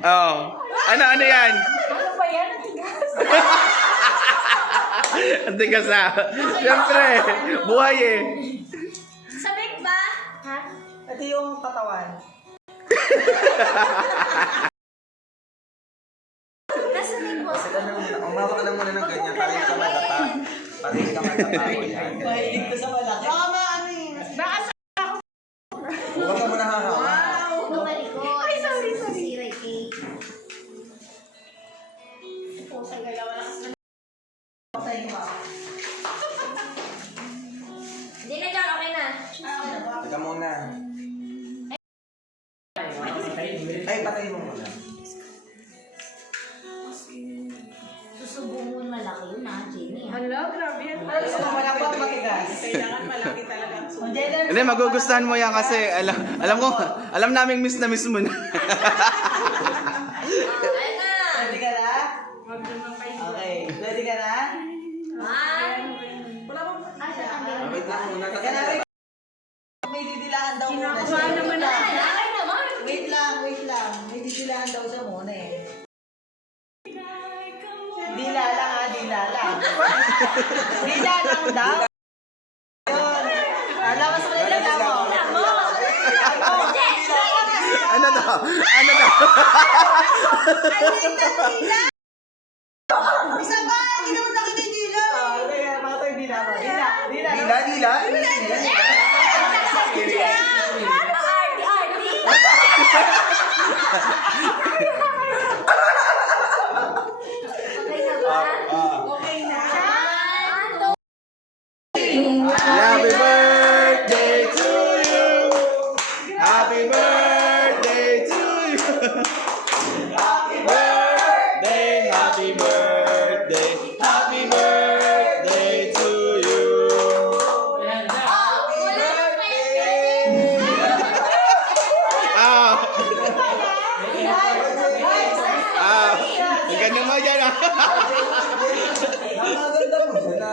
Oh. Ano yan? Ano ba yan? Ang tigas. Ang tigas na. Siyempre, buhay eh. Sabik ba? Ha? Ito yung katawan. Nasa may po. Umawa ka lang muna ng ganyan para hindi ka matapa. Para hindi ka matapa. Mahilig ko sa malaki. Baka maano yun. Baka sa... Huwag ka muna hahawa. Tumalikod. Ay, sorry. Siray cake. Pusay ka lang. Hindi na dyan. Okay na. Teka muna. Ay, patayin mo muna. Susubong mo malaki yun ha, Jenny. Hello, grabe yan. Gusto mo malaki at matigas. Kailangan malaki talaga. Hindi, magugustuhan mo yan kasi alam naming miss na miss mo na. Ayun na. Ready ka na? Wag naman kayo. Okay. Ready ka na? One. Wala bang Wait lang muna. Teka na, wait. May didilaan daw muna siya. Kinakabahan naman Ay, ay naman. Wait lang. May didilaan daw siya muna eh. Dila lang ha, dila lang. Dila lang daw. Yun. Lakas mo yung dila mo. Ano to? Isa pa! Ginawag na kita yung dila. Kaya mga tayo dila mo. Dila. Dila. Okay na ba? okay na? Happy birthday to you. Happy birthday to you. Happy birthday, happy birthday, happy birthday to you. Ah. Ah. Ang ganda mo dyan ah. Ang maganda mo na.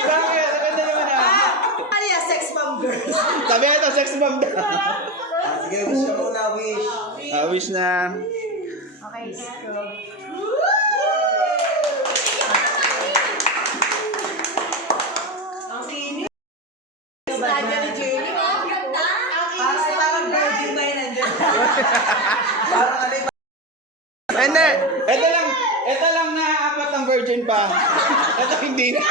Bakit? Ang ganda naman ah. Ano yan? Sex bomb girls. Sabi ito, sex bomb daw. Sige, wish ka muna, wish. Wish na. Okay, Ang sini. Sabi ni Jenny, ang ganda. Parang virgin ba yun nandiyan? Parang ano yung Hindi. Ito lang na apat ang virgin pa. Ito hindi na.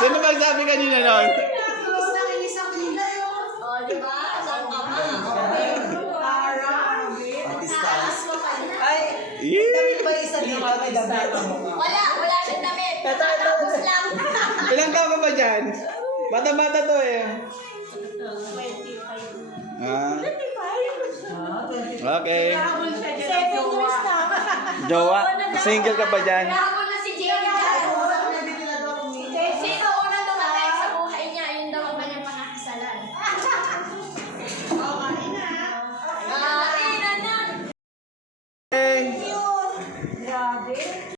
Sino magsabi kanina nun? Oh, di ba? Saan ka pa? artista. Taas mo pa na. Ay, damit ba isa dito? May damit. Wala siyang damit. Tapos lang. Ilang taon ka ba dyan? Bata-bata to eh. 25. Ah, 25? okay. 7 7 years na. Jowa, single ka ba dyan? Kaya ako